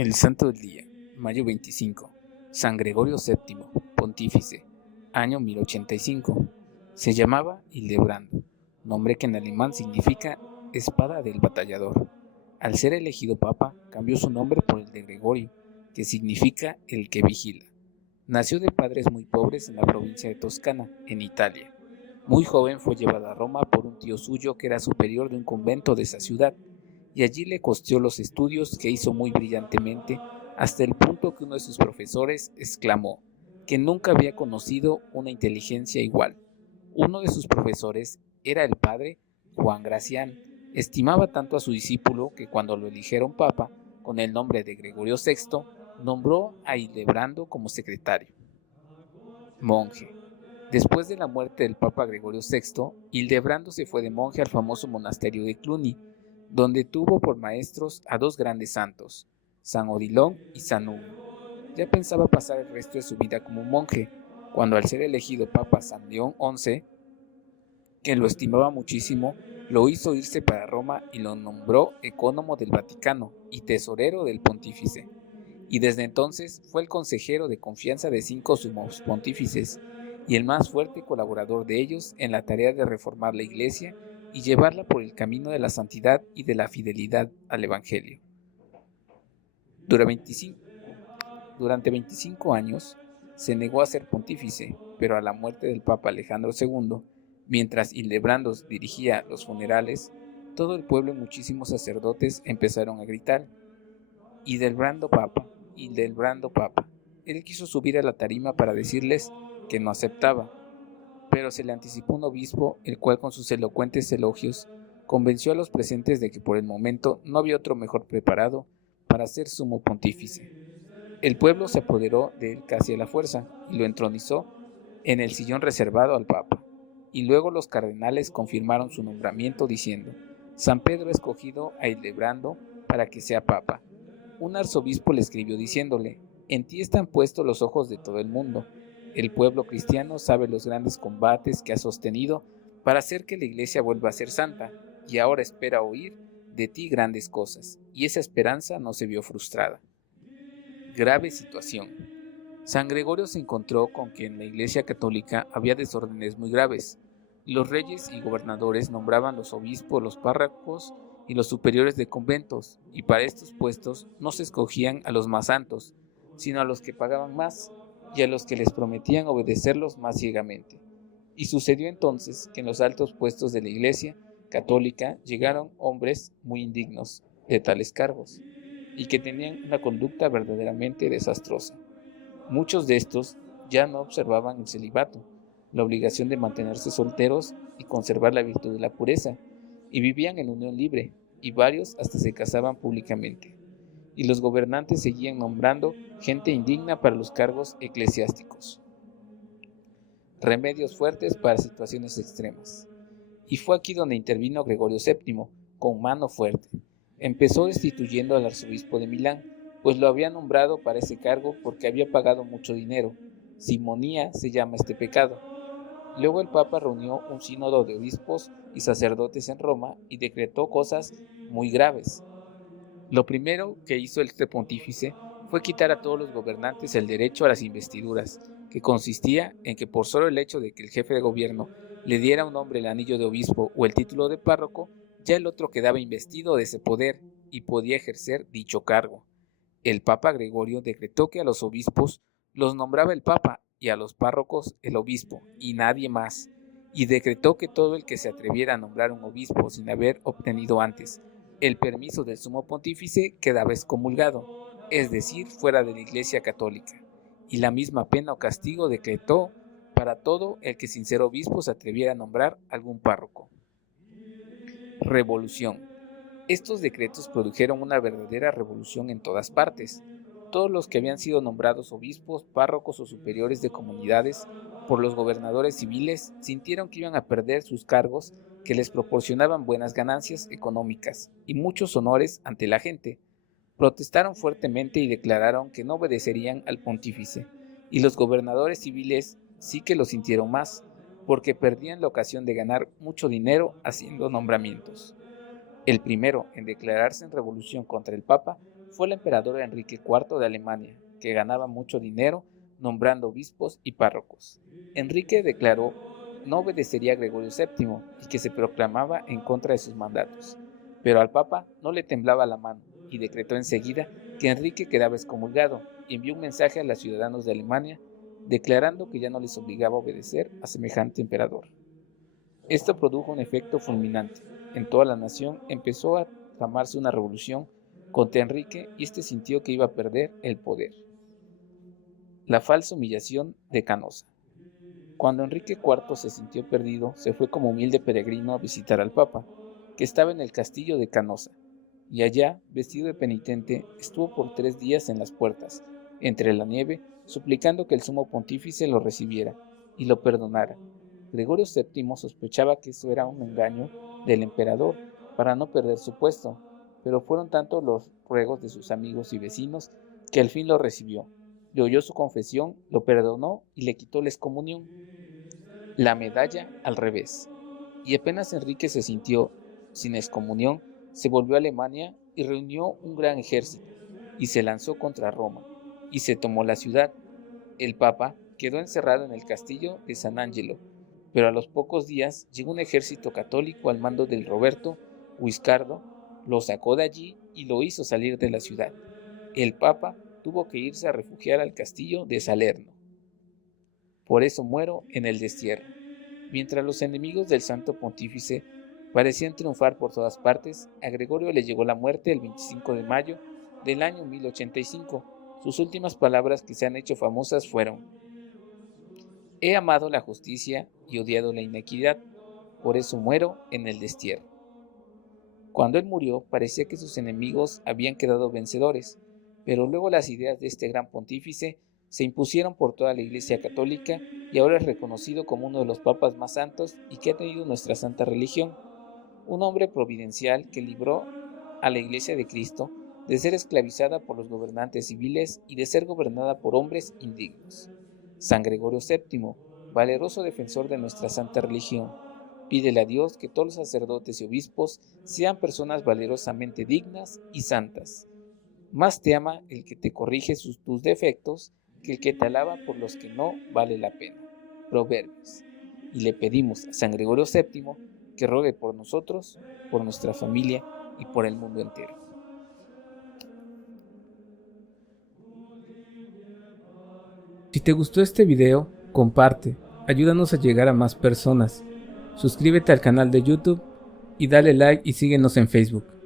El Santo del Día, mayo 25, San Gregorio VII, Pontífice, año 1085. Se llamaba Hildebrando, nombre que en alemán significa espada del batallador. Al ser elegido papa, cambió su nombre por el de Gregorio, que significa el que vigila. Nació de padres muy pobres en la provincia de Toscana, en Italia. Muy joven fue llevado a Roma por un tío suyo que era superior de un convento de esa ciudad, y allí le costeó los estudios que hizo muy brillantemente, hasta el punto que uno de sus profesores exclamó que nunca había conocido una inteligencia igual. Uno de sus profesores era el padre Juan Gracián. Estimaba tanto a su discípulo que cuando lo eligieron papa, con el nombre de Gregorio VI, nombró a Hildebrando como secretario. Monje. Después de la muerte del Papa Gregorio VI, Hildebrando se fue de monje al famoso monasterio de Cluny, donde tuvo por maestros a dos grandes santos, San Odilon y San Hugo. Ya pensaba pasar el resto de su vida como monje, cuando al ser elegido Papa San León XI, que lo estimaba muchísimo, lo hizo irse para Roma y lo nombró ecónomo del Vaticano y tesorero del pontífice. Y desde entonces fue el consejero de confianza de 5 sumos pontífices y el más fuerte colaborador de ellos en la tarea de reformar la Iglesia y llevarla por el camino de la santidad y de la fidelidad al Evangelio. Durante 25 años se negó a ser pontífice, pero a la muerte del Papa Alejandro II, mientras Hildebrando dirigía los funerales, todo el pueblo y muchísimos sacerdotes empezaron a gritar: Hildebrando Papa, Hildebrando Papa. Él quiso subir a la tarima para decirles que no aceptaba, pero se le anticipó un obispo, el cual con sus elocuentes elogios convenció a los presentes de que por el momento no había otro mejor preparado para ser sumo pontífice. El pueblo se apoderó de él casi a la fuerza y lo entronizó en el sillón reservado al Papa. Y luego los cardenales confirmaron su nombramiento diciendo: San Pedro ha escogido a Hildebrando para que sea Papa. Un arzobispo le escribió diciéndole: en ti están puestos los ojos de todo el mundo. El pueblo cristiano sabe los grandes combates que has sostenido para hacer que la Iglesia vuelva a ser santa, y ahora espera oír de ti grandes cosas, y esa esperanza no se vio frustrada. Grave situación. San Gregorio se encontró con que en la Iglesia católica había desórdenes muy graves. Los reyes y gobernadores nombraban los obispos, los párrocos y los superiores de conventos, y para estos puestos no se escogían a los más santos, sino a los que pagaban más y a los que les prometían obedecerlos más ciegamente. Y sucedió entonces que en los altos puestos de la Iglesia católica llegaron hombres muy indignos de tales cargos y que tenían una conducta verdaderamente desastrosa. Muchos de estos ya no observaban el celibato, la obligación de mantenerse solteros y conservar la virtud de la pureza, y vivían en unión libre, y varios hasta se casaban públicamente. Y los gobernantes seguían nombrando gente indigna para los cargos eclesiásticos. Remedios fuertes para situaciones extremas. Y fue aquí donde intervino Gregorio VII, con mano fuerte. Empezó destituyendo al arzobispo de Milán, pues lo había nombrado para ese cargo porque había pagado mucho dinero. Simonía se llama este pecado. Luego el Papa reunió un sínodo de obispos y sacerdotes en Roma y decretó cosas muy graves. Lo primero que hizo este pontífice fue quitar a todos los gobernantes el derecho a las investiduras, que consistía en que por solo el hecho de que el jefe de gobierno le diera a un hombre el anillo de obispo o el título de párroco, ya el otro quedaba investido de ese poder y podía ejercer dicho cargo. El Papa Gregorio decretó que a los obispos los nombraba el Papa y a los párrocos el obispo y nadie más, y decretó que todo el que se atreviera a nombrar un obispo sin haber obtenido antes el permiso del sumo pontífice quedaba excomulgado, es decir, fuera de la Iglesia católica, y la misma pena o castigo decretó para todo el que sin ser obispo se atreviera a nombrar algún párroco. Revolución. Estos decretos produjeron una verdadera revolución en todas partes. Todos los que habían sido nombrados obispos, párrocos o superiores de comunidades por los gobernadores civiles sintieron que iban a perder sus cargos que les proporcionaban buenas ganancias económicas y muchos honores ante la gente. Protestaron fuertemente y declararon que no obedecerían al pontífice, y los gobernadores civiles sí que lo sintieron más, porque perdían la ocasión de ganar mucho dinero haciendo nombramientos. El primero en declararse en revolución contra el Papa fue el emperador Enrique IV de Alemania, que ganaba mucho dinero nombrando obispos y párrocos. Enrique declaró no obedecería a Gregorio VII y que se proclamaba en contra de sus mandatos, pero al Papa no le temblaba la mano y decretó enseguida que Enrique quedaba excomulgado y envió un mensaje a los ciudadanos de Alemania declarando que ya no les obligaba a obedecer a semejante emperador. Esto produjo un efecto fulminante. En toda la nación empezó a tramarse una revolución contra Enrique y este sintió que iba a perder el poder. La falsa humillación de Canossa. Cuando Enrique IV se sintió perdido, se fue como humilde peregrino a visitar al Papa, que estaba en el castillo de Canossa, y allá, vestido de penitente, estuvo por 3 días en las puertas, entre la nieve, suplicando que el sumo pontífice lo recibiera y lo perdonara. Gregorio VII sospechaba que eso era un engaño del emperador para no perder su puesto, pero fueron tantos los ruegos de sus amigos y vecinos que al fin lo recibió. Le oyó su confesión, lo perdonó y le quitó la excomunión. La medalla al revés. Y apenas Enrique se sintió sin excomunión, se volvió a Alemania y reunió un gran ejército, y se lanzó contra Roma, y se tomó la ciudad. El Papa quedó encerrado en el castillo de San Angelo, pero a los pocos días llegó un ejército católico al mando del Roberto Guiscardo, lo sacó de allí y lo hizo salir de la ciudad. El Papa tuvo que irse a refugiar al castillo de Salerno. Por eso muero en el destierro. Mientras los enemigos del Santo Pontífice parecían triunfar por todas partes, a Gregorio le llegó la muerte el 25 de mayo del año 1085. Sus últimas palabras que se han hecho famosas fueron: he amado la justicia y odiado la inequidad, por eso muero en el destierro. Cuando él murió, parecía que sus enemigos habían quedado vencedores, pero luego las ideas de este gran pontífice se impusieron por toda la Iglesia católica y ahora es reconocido como uno de los papas más santos y que ha tenido nuestra santa religión. Un hombre providencial que libró a la Iglesia de Cristo de ser esclavizada por los gobernantes civiles y de ser gobernada por hombres indignos. San Gregorio VII, valeroso defensor de nuestra santa religión, pídele a Dios que todos los sacerdotes y obispos sean personas valerosamente dignas y santas. Más te ama el que te corrige tus defectos que el que te alaba por los que no vale la pena. Proverbios. Y le pedimos a San Gregorio VII que rogue por nosotros, por nuestra familia y por el mundo entero. Si te gustó este video, comparte, ayúdanos a llegar a más personas. Suscríbete al canal de YouTube y dale like y síguenos en Facebook.